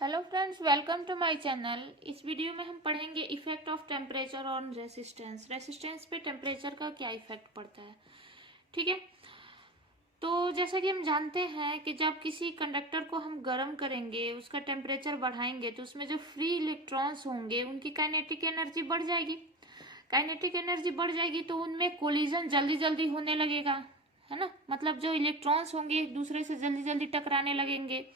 Hello friends, welcome to my channel. इस video में हम पढ़ेंगे effect of temperature on resistance. Resistance पे टेम्परेचर का क्या इफेक्ट पड़ता है। ठीक है, तो जैसा कि हम जानते हैं कि जब किसी कंडक्टर को हम गर्म करेंगे, उसका टेम्परेचर बढ़ाएंगे, तो उसमें जो फ्री इलेक्ट्रॉन्स होंगे उनकी काइनेटिक एनर्जी बढ़ जाएगी। काइनेटिक एनर्जी बढ़ जाएगी तो उनमें कोलिजन जल्दी जल्दी होने लगेगा, है ना। मतलब जो इलेक्ट्रॉन्स होंगे एक दूसरे से जल्दी जल्दी टकराने लगेंगे,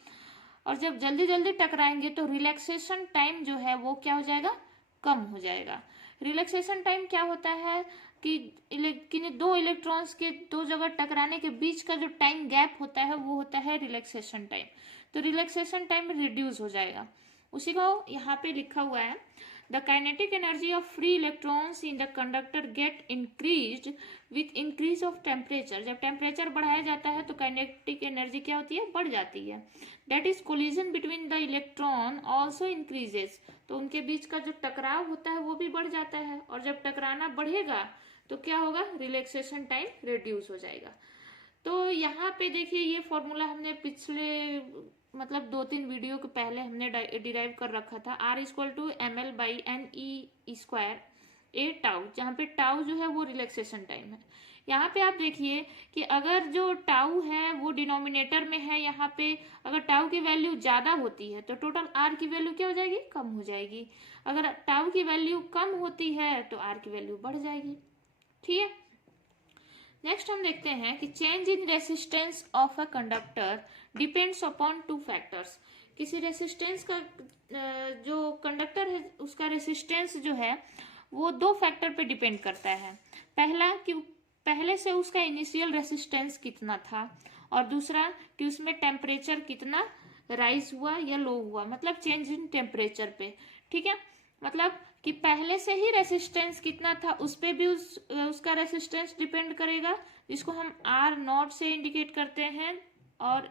और जब जल्दी जल्दी टकराएंगे तो रिलैक्सेशन टाइम जो है वो क्या हो जाएगा, कम हो जाएगा। रिलैक्सेशन टाइम क्या होता है कि दो इलेक्ट्रॉन्स के दो जगह टकराने के बीच का जो टाइम गैप होता है वो होता है रिलैक्सेशन टाइम। तो रिलैक्सेशन टाइम रिड्यूस हो जाएगा। उसी को यहाँ पे लिखा हुआ है, the kinetic energy of free electrons in the conductor get increased with increase of temperature. जब टेम्परेचर बढ़ाया जाता है तो काइनेटिक एनर्जी क्या होती है, बढ़ जाती है। That is collision between the electron also increases. तो उनके बीच का जो टकराव होता है वो भी बढ़ जाता है, और जब टकराना बढ़ेगा तो क्या होगा, रिलैक्सेशन टाइम रिड्यूस हो जाएगा। तो यहाँ पे देखिए, ये फॉर्मूला हमने पिछले मतलब 2-3 वीडियो के पहले हमने डिराइव कर रखा था। R equal to ml/ne² A tau, जहाँ पे टाउ जो है वो रिलैक्सेशन टाइम है। यहाँ पे आप देखिए कि अगर जो टाउ है वो डिनोमिनेटर में है, यहाँ पे अगर टाउ की वैल्यू ज्यादा होती है तो टोटल आर की वैल्यू क्या हो जाएगी, कम हो जाएगी। अगर टाउ की वैल्यू कम होती है तो आर की वैल्यू बढ़ जाएगी। ठीक है, नेक्स्ट हम देखते हैं कि change in resistance of a conductor depends upon 2 factors. किसी रेसिस्टेंस का जो कंडक्टर है उसका रेसिस्टेंस जो है वो 2 फैक्टर पे डिपेंड करता है। पहला कि पहले से उसका इनिशियल रेसिस्टेंस कितना था, और दूसरा कि उसमें टेम्परेचर कितना राइज हुआ या लो हुआ, मतलब चेंज इन टेम्परेचर पे। ठीक है, मतलब कि पहले से ही रेसिस्टेंस कितना था उस पे भी उसका रेसिस्टेंस डिपेंड करेगा, जिसको हम आर नॉट से इंडिकेट करते हैं। और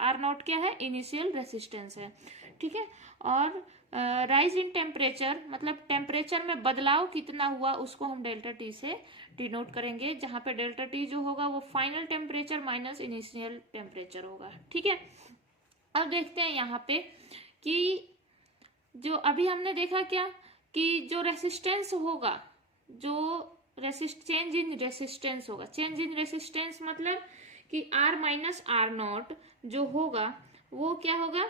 आर नॉट क्या है, इनिशियल रेसिस्टेंस है। ठीक है, और राइज इन टेम्परेचर मतलब टेम्परेचर में बदलाव कितना हुआ उसको हम डेल्टा टी से डिनोट करेंगे, जहां पे डेल्टा टी जो होगा वो final temperature minus initial temperature होगा। ठीक है, अब देखते हैं यहाँ पे कि जो अभी हमने देखा क्या कि जो रेसिस्टेंस होगा, जो चेंज इन रेसिस्टेंस होगा। चेंज इन रेसिस्टेंस मतलब कि R माइनस आर नॉट जो होगा वो क्या होगा,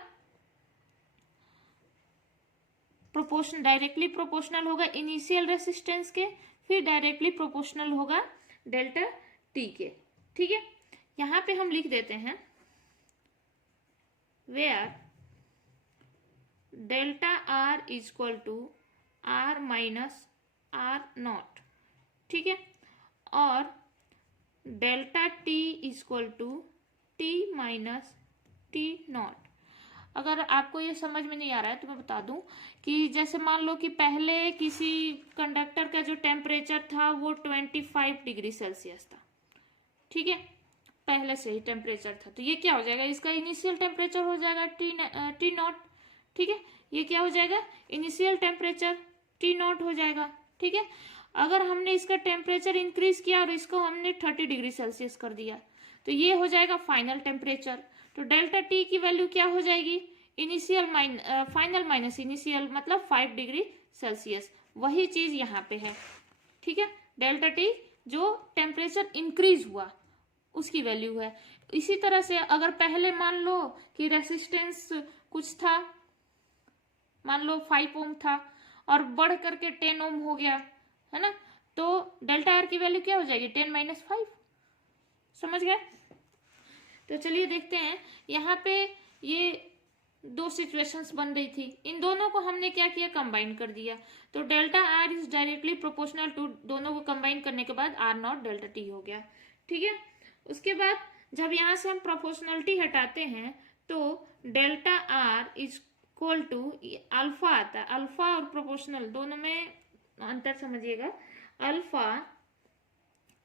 प्रोपोर्शन डायरेक्टली प्रोपोर्शनल होगा इनिशियल रेसिस्टेंस के, फिर डायरेक्टली प्रोपोर्शनल होगा डेल्टा टी के। ठीक है, यहां पे हम लिख देते हैं where delta R equal to R minus R naught. ठीक है, और delta T equal to T minus T naught. अगर आपको ये समझ में नहीं आ रहा है तो मैं बता दूं कि जैसे मान लो कि पहले किसी कंडक्टर का जो टेम्परेचर था वो 25 डिग्री सेल्सियस था। ठीक है, पहले से ही टेम्परेचर था, तो ये क्या हो जाएगा, इसका इनिशियल टेम्परेचर हो जाएगा टी नॉट। ठीक है, ये क्या हो जाएगा, इनिशियल टेम्परेचर टी नॉट हो जाएगा। ठीक है, अगर हमने इसका टेम्परेचर इंक्रीज किया और इसको हमने 30 डिग्री सेल्सियस कर दिया तो ये हो जाएगा फाइनल टेम्परेचर। तो डेल्टा टी की वैल्यू क्या हो जाएगी, इनिशियल फाइनल माइनस इनिशियल मतलब 5 डिग्री सेल्सियस। वही चीज यहाँ पे है। ठीक है, डेल्टा टी जो टेम्परेचर इंक्रीज हुआ उसकी वैल्यू है। इसी तरह से अगर पहले मान लो कि रेसिस्टेंस कुछ था, मान लो 5 ओम था और बढ़ करके 10 ओम हो गया, है ना, तो डेल्टा आर की वैल्यू क्या हो जाएगी, 10 माइनस 5। समझ गए। तो चलिए देखते हैं, यहाँ पे ये 2 सिचुएशंस बन रही थी, इन दोनों को हमने क्या किया, कंबाइन कर दिया। तो delta R is directly proportional to, दोनों को कंबाइन करने के बाद आर नॉट डेल्टा टी हो गया। ठीक है, उसके बाद जब यहां से हम प्रोपोर्शनलिटी हटाते हैं तो delta R is equal to alpha आता है। अल्फा और प्रोपोर्शनल दोनों में अंतर समझिएगा। Alpha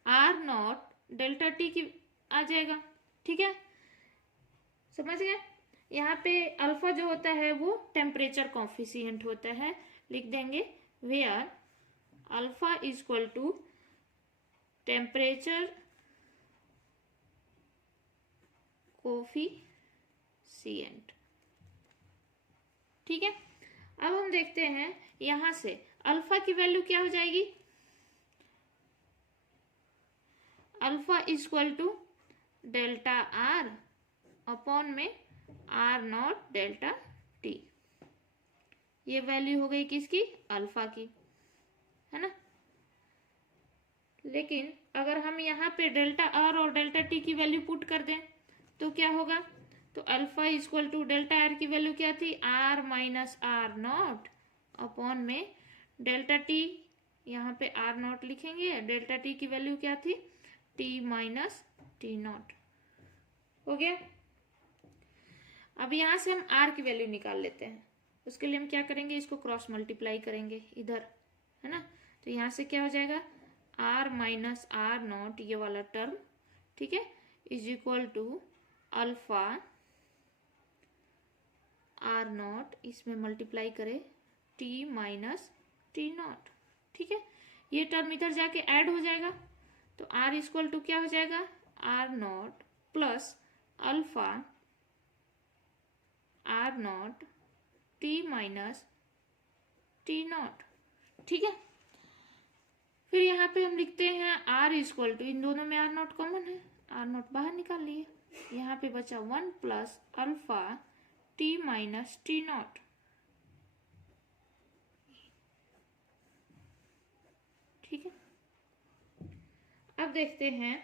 R naught delta T की आ जाएगा। ठीक है, समझ गए। यहाँ पे अल्फा जो होता है वो टेम्परेचर कॉफिशिएंट होता है, लिख देंगे where alpha is equal to temperature coefficient. ठीक है। अब हम देखते हैं यहां से अल्फा की वैल्यू क्या हो जाएगी, alpha equal to delta R upon में आर नॉट डेल्टा टी। ये वैल्यू हो गई किसकी, अल्फा की, है ना। लेकिन अगर हम यहाँ पे डेल्टा आर और डेल्टा टी की वैल्यू पुट कर दें तो क्या होगा, तो alpha equal to delta R की वैल्यू क्या थी, R minus R naught upon में डेल्टा टी, यहाँ पे आर नॉट लिखेंगे, डेल्टा टी की वैल्यू क्या थी, टी माइनस टी नॉट। हो गया। अब यहां से हम आर की वैल्यू निकाल लेते हैं। उसके लिए हम क्या करेंगे, इसको क्रॉस मल्टीप्लाई करेंगे इधर, है ना। तो यहां से क्या हो जाएगा, आर माइनस आर नॉट ये वाला टर्म, ठीक है, is equal to alpha R naught, इसमें मल्टीप्लाई करें टी माइनस टी नॉट, ठीक है। ये टर्म इधर जाके ऐड हो जाएगा, तो आर इक्वल टू क्या हो जाएगा, R naught plus alpha R naught T minus T naught, ठीक है। फिर यहाँ पे हम लिखते हैं आर इक्वल टू, इन दोनों में आर नॉट कॉमन है, आर नॉट बाहर निकाल लिए, यहाँ पे बचा 1 plus alpha T minus T naught, ठीक है। अब देखते हैं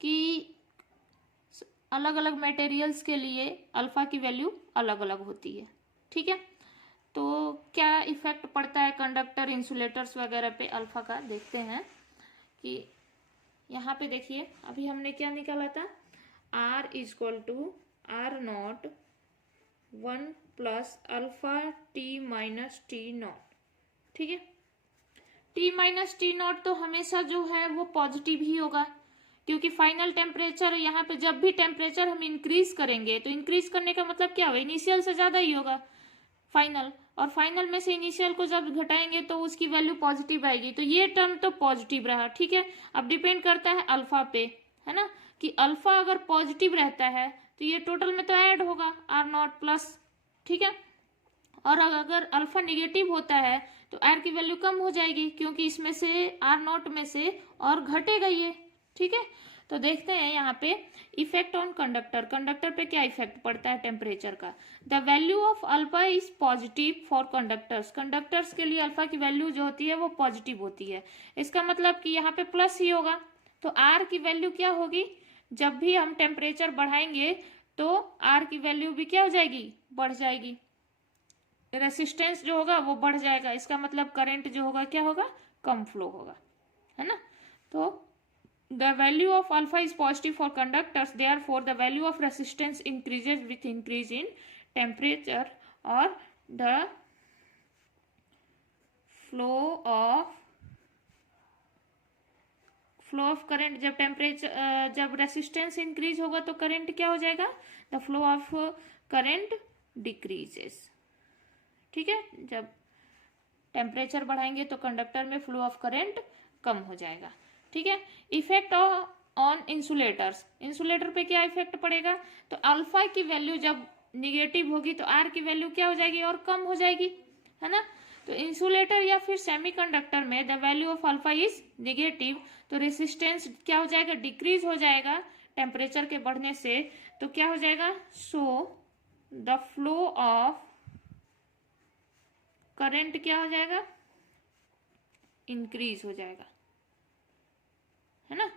कि अलग अलग मटेरियल्स के लिए अल्फा की वैल्यू अलग अलग होती है, ठीक है। तो क्या इफेक्ट पड़ता है कंडक्टर इंसुलेटर्स वगैरह पे अल्फा का, देखते हैं कि यहाँ पे देखिए अभी हमने क्या निकाला था, R equal to R naught 1 plus alpha T minus T naught, ठीक है। टी माइनस टी नॉट तो हमेशा जो है वो पॉजिटिव ही होगा, क्योंकि फाइनल टेम्परेचर यहाँ पे जब भी टेम्परेचर हम इंक्रीज करेंगे तो इंक्रीज करने का मतलब क्या होगा, इनिशियल से ज्यादा ही होगा फाइनल, और फाइनल में से इनिशियल को जब घटाएंगे तो उसकी वैल्यू पॉजिटिव आएगी, तो ये टर्म तो पॉजिटिव रहा, ठीक है। अब डिपेंड करता है अल्फा पे, है ना, कि अल्फा अगर पॉजिटिव रहता है तो ये टोटल में तो ऐड होगा आर नॉट प्लस, ठीक है। और अगर अल्फा निगेटिव होता है तो आर की वैल्यू कम हो जाएगी, क्योंकि इसमें से आर नॉट में से और घटेगा ये, ठीक है। तो देखते हैं यहाँ पे इफेक्ट ऑन कंडक्टर, कंडक्टर पे क्या इफेक्ट पड़ता है टेम्परेचर का। The value of alpha is positive for conductors, conductors के लिए अल्फा की वैल्यू जो होती है वो पॉजिटिव होती है, इसका मतलब कि यहाँ पे प्लस ही होगा। तो आर की वैल्यू क्या होगी, जब भी हम टेम्परेचर बढ़ाएंगे तो आर की वैल्यू भी क्या हो जाएगी, बढ़ जाएगी, रेसिस्टेंस जो होगा वो बढ़ जाएगा, इसका मतलब करंट जो होगा क्या होगा, कम फ्लो होगा, है ना। तो the value of alpha is positive for conductors, therefore the value of resistance increases with increase in temperature, or the flow of current, जब टेम्परेचर जब रेसिस्टेंस इंक्रीज होगा तो करंट क्या हो जाएगा, the flow of current decreases, ठीक है। जब टेम्परेचर बढ़ाएंगे तो कंडक्टर में फ्लो ऑफ करंट कम हो जाएगा, ठीक है। इफेक्ट ऑन इंसुलेटर्स, इंसुलेटर पे क्या इफेक्ट पड़ेगा, तो अल्फा की वैल्यू जब निगेटिव होगी तो आर की वैल्यू क्या हो जाएगी, और कम हो जाएगी, है ना। तो इंसुलेटर या फिर सेमीकंडक्टर में the value of alpha is negative, तो रेसिस्टेंस क्या हो जाएगा, डिक्रीज हो जाएगा टेम्परेचर के बढ़ने से, तो क्या हो जाएगा, so the flow of current क्या हो जाएगा, इंक्रीज हो जाएगा, है ना।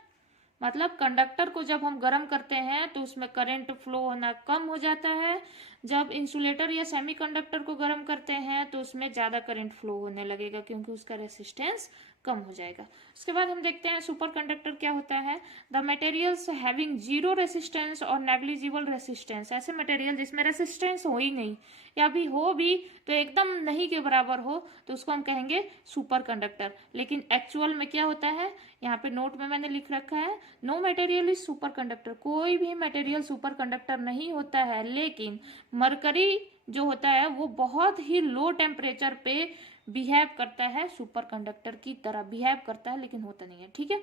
मतलब कंडक्टर को जब हम गर्म करते हैं तो उसमें करंट फ्लो होना कम हो जाता है, जब इंसुलेटर या सेमीकंडक्टर को गर्म करते हैं तो उसमें ज्यादा करंट फ्लो होने लगेगा, क्योंकि उसका रेसिस्टेंस कम हो जाएगा। उसके बाद हम देखते हैं सुपर कंडक्टर क्या होता है, the materials having zero resistance और नेग्लिजिबल रेसिस्टेंस, ऐसे मटेरियल जिसमें रेसिस्टेंस हो ही नहीं, या भी हो भी तो एकदम नहीं के बराबर हो, तो उसको हम कहेंगे सुपर कंडक्टर। लेकिन एक्चुअल में क्या होता है, यहाँ पे नोट में मैंने लिख रखा है, no material is superconductor, कोई भी मटेरियल सुपर कंडक्टर नहीं होता है, लेकिन मरकरी जो होता है वो बहुत ही लो टेम्परेचर पे बिहेव करता है, सुपर कंडक्टर की तरह बिहेव करता है, लेकिन होता नहीं है, ठीक है।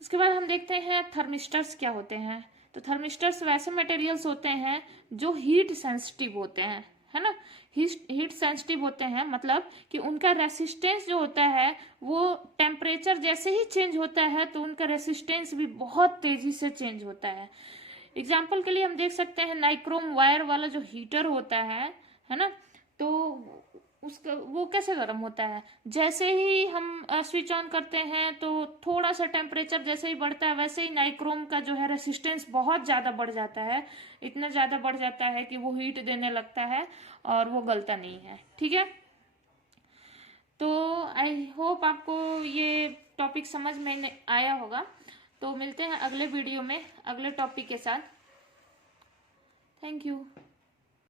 उसके बाद हम देखते हैं थर्मिस्टर्स क्या होते हैं। तो थर्मिस्टर्स वैसे मटेरियल्स होते हैं जो हीट सेंसिटिव होते हैं, है ना, हीट सेंसिटिव होते हैं, मतलब कि उनका रेसिस्टेंस जो होता है वो टेम्परेचर जैसे ही चेंज होता है तो उनका रेसिस्टेंस भी बहुत तेजी से चेंज होता है। एग्जाम्पल के लिए हम देख सकते हैं नाइक्रोम वायर वाला जो हीटर होता है ना, तो उसका वो कैसे गर्म होता है, जैसे ही हम स्विच ऑन करते हैं तो थोड़ा सा टेम्परेचर जैसे ही बढ़ता है वैसे ही नाइक्रोम का जो है रेसिस्टेंस बहुत ज़्यादा बढ़ जाता है, इतना ज़्यादा बढ़ जाता है कि वो हीट देने लगता है और वो गलता नहीं है। ठीक है, तो आई होप आपको ये टॉपिक समझ में आया होगा। तो मिलते हैं अगले वीडियो में अगले टॉपिक के साथ। Thank you.